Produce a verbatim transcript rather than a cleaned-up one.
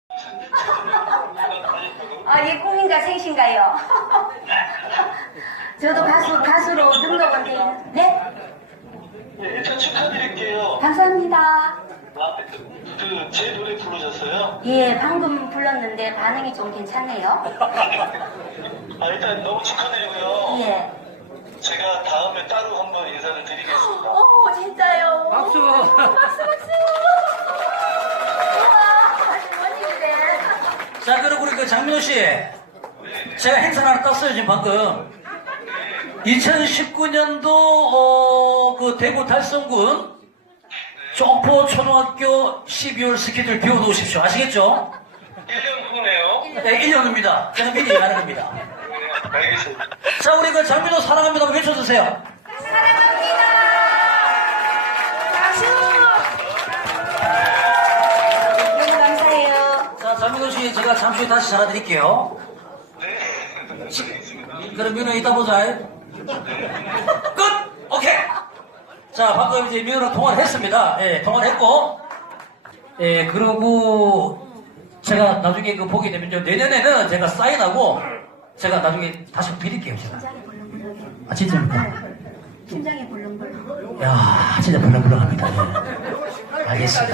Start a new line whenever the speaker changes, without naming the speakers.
아, 예, 꿈인가 생신가요? 저도 가수, 가수로 등록은 돼 있는, 네?
네, 일단 축하드릴게요.
감사합니다.
아, 그, 제 노래 부르셨어요?
예, 방금 불렀는데 반응이 좀 괜찮네요.
아, 일단 너무 축하드리고요.
예.
제가 다음에 따로 한번 인사를 드리겠습니다.
오, 진짜요?
박수!
박수, 박수! 우와, 원님이네.
자, 그리고 우리 그 장민호 씨. 제가 행사 하나 땄어요, 지금 방금. 이천십구 년도, 어, 그 대구 달성군 종포 초등학교 십이월 스케줄 비워놓으십시오. 아시겠죠?
일 년 후네요.
네, 일 년 후입니다. 제가 미리 얘기하는 겁니다.
네, 알겠습니다.
자, 우리 그 장민호 사랑합니다. 한번 외쳐주세요.
사랑합니다. 박수! 너무 감사해요.
자, 장민호 씨, 제가 잠시 후에 다시 전화드릴게요.
네, 알겠습니다.
그럼 민호 이따 보자. 끝! 오케이! 자, 방금 이제 민호랑 통화를 했습니다. 예, 통화를 했고, 예, 그러고, 제가 나중에 그 보게 되면, 좀 내년에는 제가 사인하고, 제가 나중에 다시 드릴게요, 제가.
심장이 벌렁벌렁해.
아, 진짜입니까?
심장이 벌렁벌렁.
야, 진짜 벌렁벌렁합니다. 예. 알겠습니다.